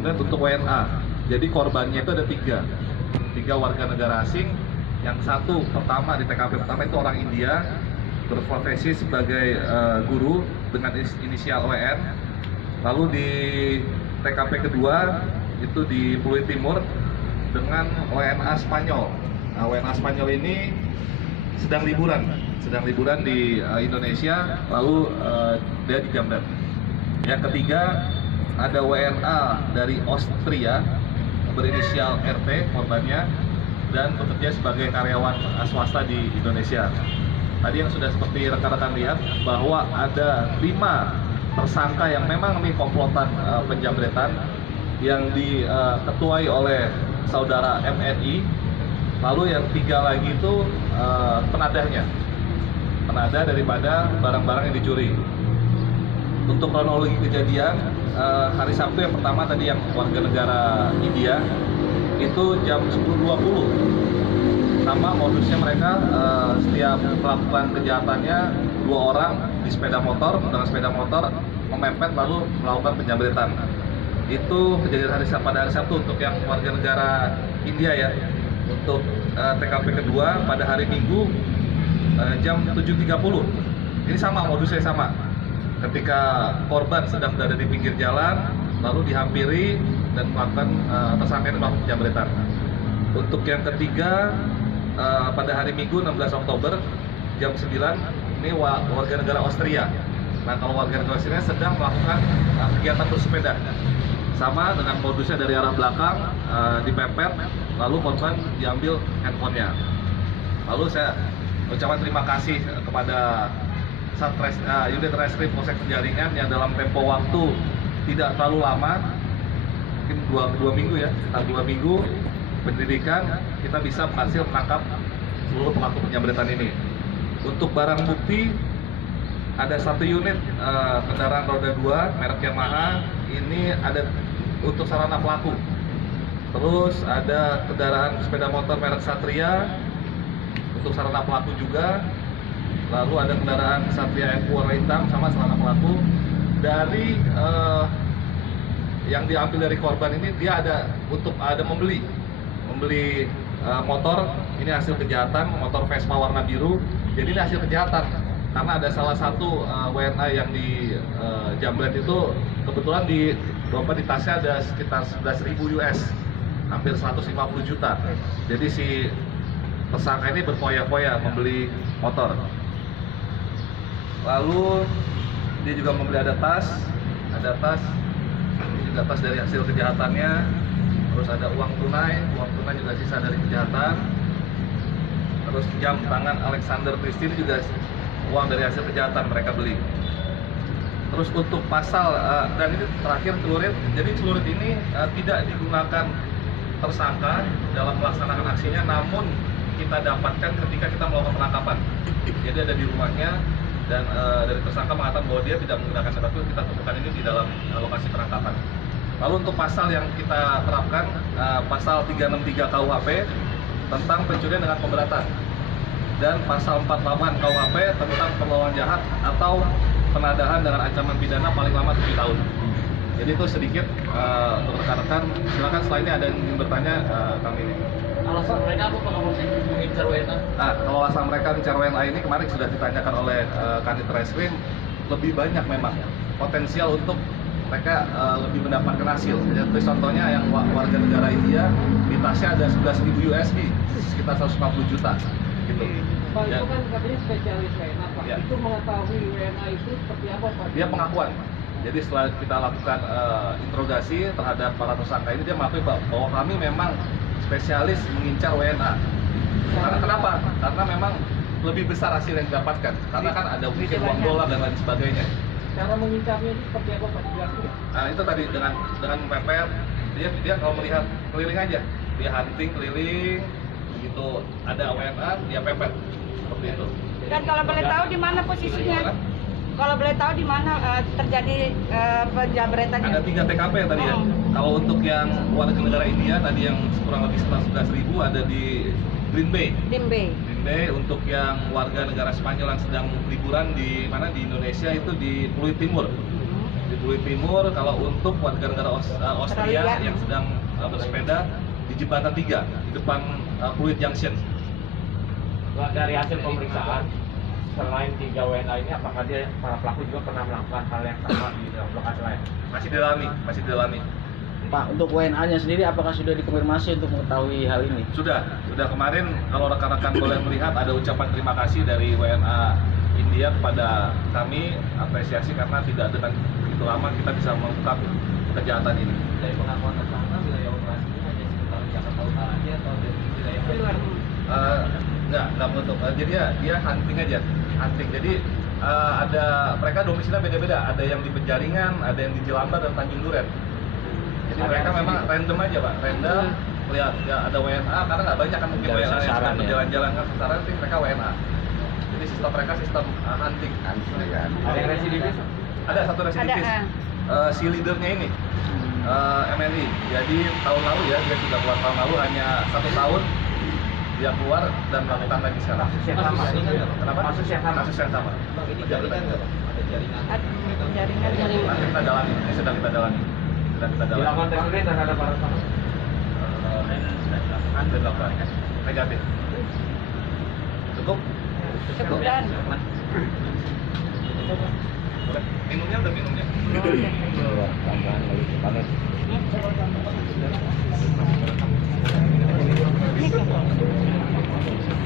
Kemudian untuk WNA, jadi korbannya itu ada tiga warga negara asing. Yang satu pertama di TKP pertama itu orang India, berprofesi sebagai guru dengan inisial WN. Lalu di TKP kedua itu di Pluit Timur dengan WNA Spanyol. Nah, WNA Spanyol ini sedang liburan di Indonesia, lalu dia di Jamret. Yang ketiga ada WNA dari Austria berinisial RT korbannya dan bekerja sebagai karyawan swasta di Indonesia. Tadi yang sudah seperti rekan-rekan lihat bahwa ada 5 tersangka yang memang ini komplotan penjambretan yang diketuai oleh saudara MNI. Lalu yang 3 lagi itu penada daripada barang-barang yang dicuri. Untuk kronologi kejadian, hari Sabtu yang pertama tadi yang warga negara India itu jam 10.20. Sama modusnya mereka setiap melakukan kejahatannya 2 orang di sepeda motor, menggunakan sepeda motor memepet lalu melakukan penjambretan. Itu kejadian pada hari Sabtu untuk yang warga negara India ya. Untuk TKP kedua pada hari Minggu jam 7.30. Ini sama, modusnya sama. Ketika korban sedang berada di pinggir jalan, lalu dihampiri dan melakukan tersangka melakukan penjambretan. Untuk yang ketiga pada hari Minggu 16 Oktober jam 9, ini warga negara Austria. Nah, kalau warga negara Austria sedang melakukan kegiatan bersepeda. Sama dengan modusnya dari arah belakang dipepet, lalu korban diambil handphonenya. Lalu saya ucapkan terima kasih kepada unit reskrim Polsek Penjaringan yang dalam tempo waktu tidak terlalu lama, mungkin 2 minggu ya, sekitar 2 minggu penyelidikan, kita bisa berhasil menangkap seluruh pelaku penjambretan ini. Untuk barang bukti ada 1 unit kendaraan roda 2 merek Yamaha, ini ada untuk sarana pelaku. Terus ada kendaraan sepeda motor merek Satria untuk sarana pelaku juga. Lalu ada kendaraan Satria FU warna hitam sama sarana pelaku. Dari yang diambil dari korban ini dia ada membeli motor, ini hasil kejahatan, motor Vespa warna biru. Jadi ini hasil kejahatan karena ada salah satu WNA yang di jambret itu kebetulan di dompet di tasnya ada sekitar 11.000 US, hampir 150 juta. Jadi si tersangka ini berfoya-foya membeli motor. Lalu dia juga membeli ada tas, ini juga tas dari hasil kejahatannya. Terus ada uang tunai juga sisa dari kejahatan. Terus jam tangan Alexander Christine juga uang dari hasil kejahatan mereka beli. Terus untuk pasal dan ini terakhir celurit, jadi celurit ini tidak digunakan tersangka dalam melaksanakan aksinya, namun kita dapatkan ketika kita melakukan penangkapan. Jadi ada di rumahnya dan dari tersangka mengatakan bahwa dia tidak menggunakan tapi kita temukan ini di dalam lokasi penangkapan. Lalu untuk pasal yang kita terapkan, pasal 363 KUHP tentang pencurian dengan pemberatan dan pasal 48 KUHP tentang perlawanan jahat atau penadahan dengan ancaman pidana paling lama 7 tahun. Jadi itu sedikit untuk rekan-rekan. Silakan setelah ini ada yang ingin bertanya kami ini. Alasan mereka apa kalau mengincar WNA? Kalau alasan mereka mengincar WNA ini kemarin sudah ditanyakan oleh Kanit Reskrim, lebih banyak memang potensial untuk mereka lebih mendapatkan hasil. Jadi contohnya yang warga negara India di tasnya ada 11.000 USD, sekitar 140 juta. Gitu. Pak, itu kan katanya spesialis WNA, Pak. Ya. Itu mengetahui WNA itu seperti apa, Pak? Dia pengakuan. Jadi setelah kita lakukan interogasi terhadap para tersangka ini, dia mengakui bahwa kami memang spesialis mengincar WNA. Karena kenapa? Karena memang lebih besar hasil yang didapatkan. Karena kan ada mungkin uang dolar dan lain sebagainya. Cara mengincarnya itu seperti apa, Pak? Jelaskan. Nah itu tadi dengan mepet, dia kalau melihat keliling aja, dia hunting keliling, begitu ada WNA dia pepet seperti itu. Dan kalau boleh tahu di mana posisinya? Kalau boleh tahu di mana terjadi penjambretannya? Ada 3 TKP tadi ya. Kalau untuk yang warga negara India tadi yang kurang lebih sekitar 11.000 ada di Green Bay. Untuk yang warga negara Spanyol yang sedang liburan di mana di Indonesia itu di Pluit Timur. Di Pluit Timur. Kalau untuk warga negara Austria Australia. yang sedang bersepeda di Jembatan 3 di depan Pluit Junction. Dari hasil pemeriksaan, selain 3 WNA ini, apakah dia para pelaku juga pernah melakukan hal yang sama di lokasi lain? Masih didalami. Pak, untuk WNA-nya sendiri apakah sudah dikonfirmasi untuk mengetahui hal ini? Sudah kemarin kalau rekan-rekan boleh melihat ada ucapan terima kasih dari WNA India kepada kami, apresiasi karena tidak dengan begitu lama kita bisa mengungkap kejahatan ini. Dari pengakuan tersangka, wilayah operasinya hanya sekitar Jakarta Utara aja atau dari wilayah Di luar. Nggak menutup. Jadi dia hunting aja, hunting. Jadi mereka domisilinya beda-beda. Ada yang di Penjaringan, ada yang di Jelambar dan Tanjung Duren. Jadi mereka memang random aja pak, random. Lihat ya ada WNA karena nggak banyak kan mungkin Dari WNA yang sasaran sedang ya. berjalan-jalan kan sasaran, tapi mereka WNA. Jadi sistem mereka sistem hunting. Ada yang residivis? Ada satu residivis. Si leadernya ini MNI. Jadi tahun lalu ya dia sudah keluar tahun lalu, hanya 1 tahun dia keluar dan melakukan lagi sekarang. Kasus yang sama. Kenapa? Kasus yang sama. Kasus yang sama. Bang, ini jaringan nggak, Bang? Ada jaringan? Jaringan. Nanti kita dalami, ini sedang kita dalami. Dilakukan tes urin terhadap para tersangka? Sudah dilakukan. Negatif. Cukup? Cukup dan. Boleh? Minumnya udah minumnya. Tambahan lagi panas. Ini kan.